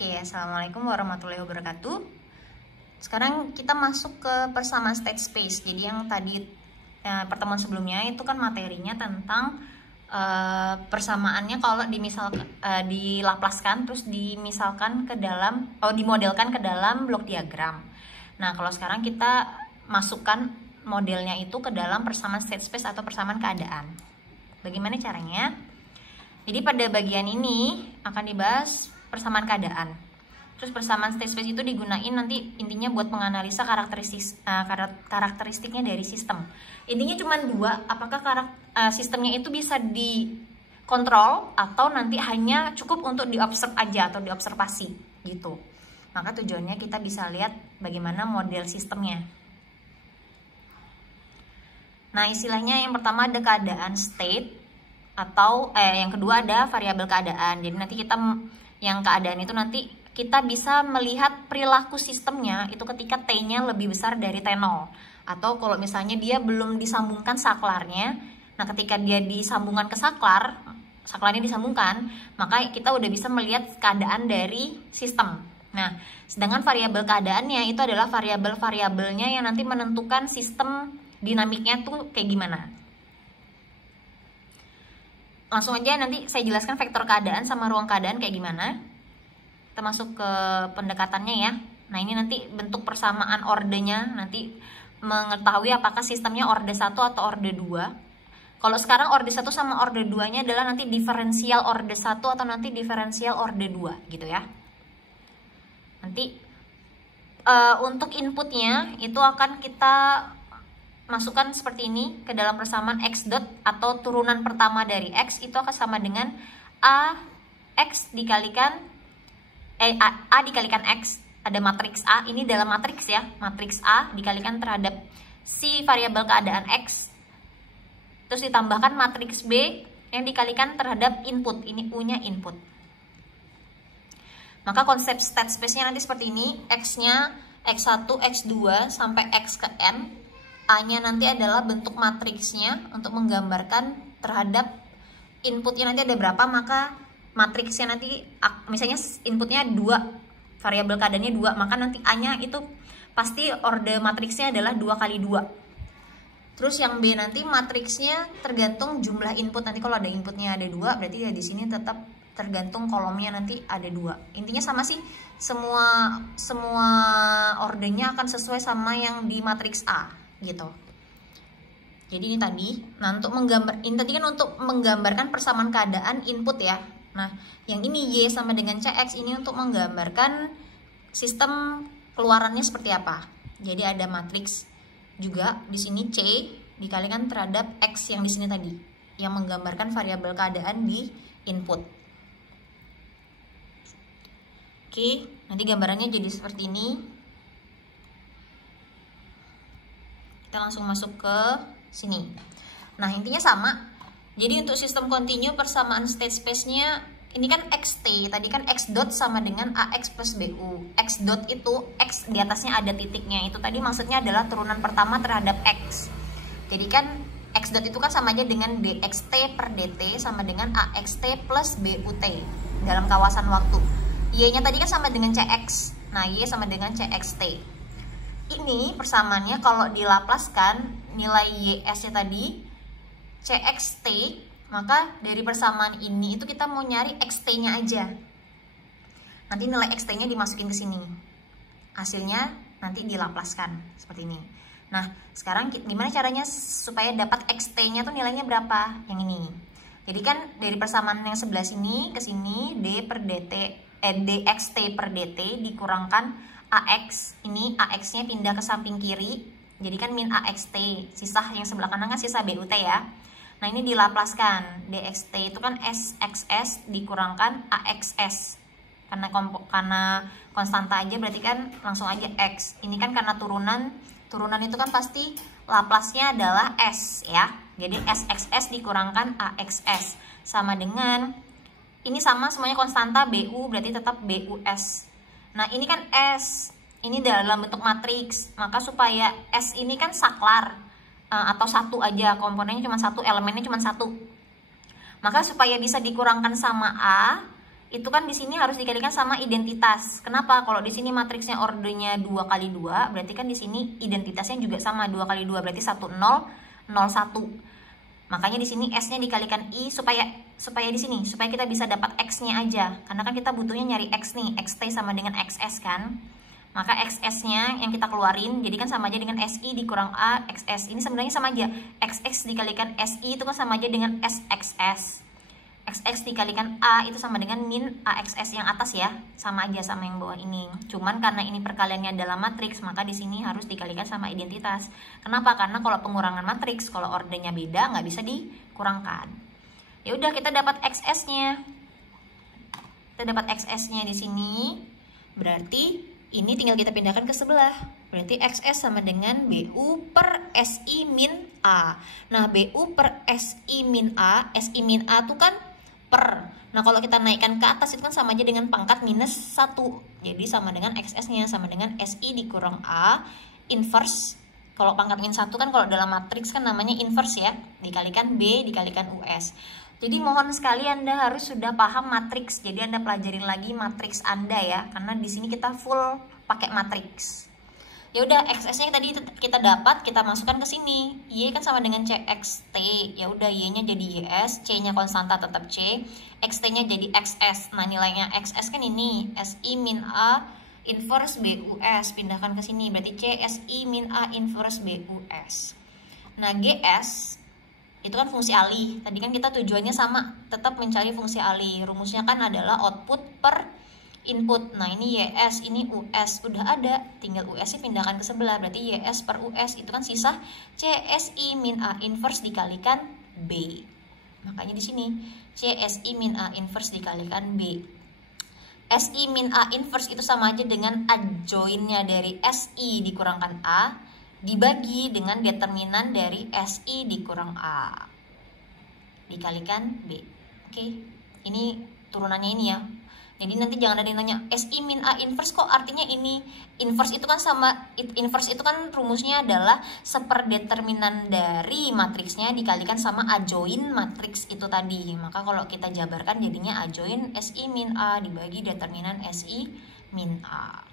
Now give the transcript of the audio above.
Oke, assalamualaikum warahmatullahi wabarakatuh. Sekarang kita masuk ke persamaan state space. Jadi yang tadi pertemuan sebelumnya itu kan materinya tentang persamaannya kalau dilaplaskan terus dimisalkan ke dalam dimodelkan ke dalam blok diagram. Nah, kalau sekarang kita masukkan modelnya itu ke dalam persamaan state space atau persamaan keadaan. Bagaimana caranya? Jadi pada bagian ini akan dibahas persamaan keadaan. Terus persamaan state space itu digunain nanti intinya buat menganalisa karakteristiknya dari sistem. Intinya cuma dua, apakah sistemnya itu bisa dikontrol atau nanti hanya cukup untuk diobserv aja atau diobservasi gitu. Maka tujuannya kita bisa lihat bagaimana model sistemnya. Nah, istilahnya yang pertama ada keadaan state atau yang kedua ada variabel keadaan. Jadi nanti yang keadaan itu nanti kita bisa melihat perilaku sistemnya itu ketika T-nya lebih besar dari T0. Atau kalau misalnya dia belum disambungkan saklarnya, nah ketika dia disambungkan ke saklarnya disambungkan, maka kita udah bisa melihat keadaan dari sistem. Nah, sedangkan variabel keadaannya itu adalah variabel-variabelnya yang nanti menentukan sistem dinamiknya tuh kayak gimana. Langsung aja nanti saya jelaskan vektor keadaan sama ruang keadaan kayak gimana. Kita masuk ke pendekatannya ya. Nah, ini nanti bentuk persamaan ordenya, nanti mengetahui apakah sistemnya orde 1 atau orde 2. Kalau sekarang orde 1 sama orde 2-nya adalah nanti diferensial orde 1 atau nanti diferensial orde 2 gitu ya. Nanti untuk inputnya itu akan kita masukkan seperti ini ke dalam persamaan x dot atau turunan pertama dari x itu akan sama dengan a x dikalikan a dikalikan x, ada matriks A, ini dalam matriks ya, matriks A dikalikan terhadap si variabel keadaan x, terus ditambahkan matriks B yang dikalikan terhadap input, ini U-nya input. Maka konsep state space-nya nanti seperti ini, x-nya x1, x2 sampai x ke n. A-nya nanti adalah bentuk matriksnya untuk menggambarkan terhadap inputnya nanti ada berapa, maka matriksnya nanti misalnya inputnya 2, variabel keadaannya 2, maka nanti A-nya itu pasti orde matriksnya adalah 2 kali 2. Terus yang B nanti matriksnya tergantung jumlah input, nanti kalau ada inputnya ada 2 berarti ya di sini tetap tergantung kolomnya nanti ada 2. Intinya sama sih, semua ordenya akan sesuai sama yang di matriks A gitu. Jadi ini tadi, nah ini tadi kan untuk menggambarkan persamaan keadaan input ya. Nah, yang ini Y sama dengan CX ini untuk menggambarkan sistem keluarannya seperti apa. Jadi ada matriks juga di sini C dikalikan terhadap X yang di sini tadi, yang menggambarkan variabel keadaan di input. Oke, nanti gambarannya jadi seperti ini. Kita langsung masuk ke sini. Nah, intinya sama. Jadi untuk sistem kontinu persamaan state space-nya ini kan xt, tadi kan x dot sama dengan ax plus bu. X dot itu x di atasnya ada titiknya. Itu tadi maksudnya adalah turunan pertama terhadap x. Jadi kan x dot itu kan sama aja dengan dxt per dt sama dengan axt plus but dalam kawasan waktu. Y-nya tadi kan sama dengan cx. Nah, y sama dengan cxt. Ini persamaannya kalau dilaplaskan nilai ys-nya tadi cxt, maka dari persamaan ini itu kita mau nyari xt-nya aja. Nanti nilai xt-nya dimasukin ke sini. Hasilnya nanti dilaplaskan seperti ini. Nah, sekarang gimana caranya supaya dapat xt-nya tuh nilainya berapa? Yang ini. Jadi kan dari persamaan yang sebelah sini ke sini dxt per dt dikurangkan AX, ini AX-nya pindah ke samping kiri, jadi kan min AXT, sisa yang sebelah kanan kan sisa BUT ya. Nah, ini dilaplaskan, DXT itu kan SXS dikurangkan AXS, karena konstanta aja berarti kan langsung aja X. Ini kan karena turunan itu kan pasti laplasnya adalah S ya, jadi SXS dikurangkan AXS, sama dengan, ini sama semuanya konstanta BU, berarti tetap BUS. Nah, ini kan S, ini dalam bentuk matriks, maka supaya S ini kan saklar atau satu aja, komponennya cuma satu, elemennya cuma satu. Maka supaya bisa dikurangkan sama A, itu kan di sini harus dikalikan sama identitas. Kenapa? Kalau di sini matriksnya ordernya 2 kali 2, berarti kan di sini identitasnya juga sama 2 kali 2, berarti 1 0 0 1. Makanya di sini S-nya dikalikan I supaya di sini supaya kita bisa dapat X-nya aja. Karena kan kita butuhnya nyari X nih, XT sama dengan XS kan. Maka XS-nya yang kita keluarin jadi kan sama aja dengan SI dikurang A XS. Ini sebenarnya sama aja. XX dikalikan SI itu kan sama aja dengan SXS. XX dikalikan A itu sama dengan min AXS yang atas ya, sama aja sama yang bawah ini. Cuman karena ini perkaliannya adalah matriks, maka di sini harus dikalikan sama identitas. Kenapa? Karena kalau pengurangan matriks, kalau ordernya beda nggak bisa dikurangkan. Ya udah, kita dapat XS-nya. Kita dapat XS-nya di sini. Berarti ini tinggal kita pindahkan ke sebelah. Berarti XS sama dengan BU per SI min A. Nah, BU per SI min A, SI min A itu kan per. Nah, kalau kita naikkan ke atas itu kan sama aja dengan pangkat minus 1. Jadi sama dengan XS-nya sama dengan SI dikurang A inverse. Kalau pangkat min 1 kan kalau dalam matriks kan namanya inverse ya. Dikalikan B dikalikan US. Jadi mohon sekali Anda harus sudah paham matriks. Jadi Anda pelajarin lagi matriks Anda ya. Karena di sini kita full pakai matriks. Ya udah, XS-nya tadi kita dapat, kita masukkan ke sini. Y kan sama dengan CXT. Ya udah, Y-nya jadi YS, C-nya konstanta tetap C, XT-nya jadi XS. Nah, nilainya XS kan ini, SI min A inverse BUS. Pindahkan ke sini, berarti CSI min A inverse BUS. Nah, GS itu kan fungsi alih. Tadi kan kita tujuannya sama, tetap mencari fungsi alih. Rumusnya kan adalah output per input. Nah, ini YS, ini US udah ada, tinggal US-nya pindahkan ke sebelah, berarti YS per US itu kan sisa CSI min A inverse dikalikan B. Makanya di sini CSI min A inverse dikalikan B. SI min A inverse itu sama aja dengan adjoinnya dari SI dikurangkan A dibagi dengan determinan dari SI dikurang A dikalikan B. Oke, ini turunannya ini ya. Jadi nanti jangan ada yang nanya SI min A inverse kok artinya ini. Inverse itu kan inverse itu kan rumusnya adalah seperdeterminan dari matriksnya dikalikan sama adjoin matriks itu tadi. Maka kalau kita jabarkan jadinya adjoin SI min A dibagi determinan SI min A.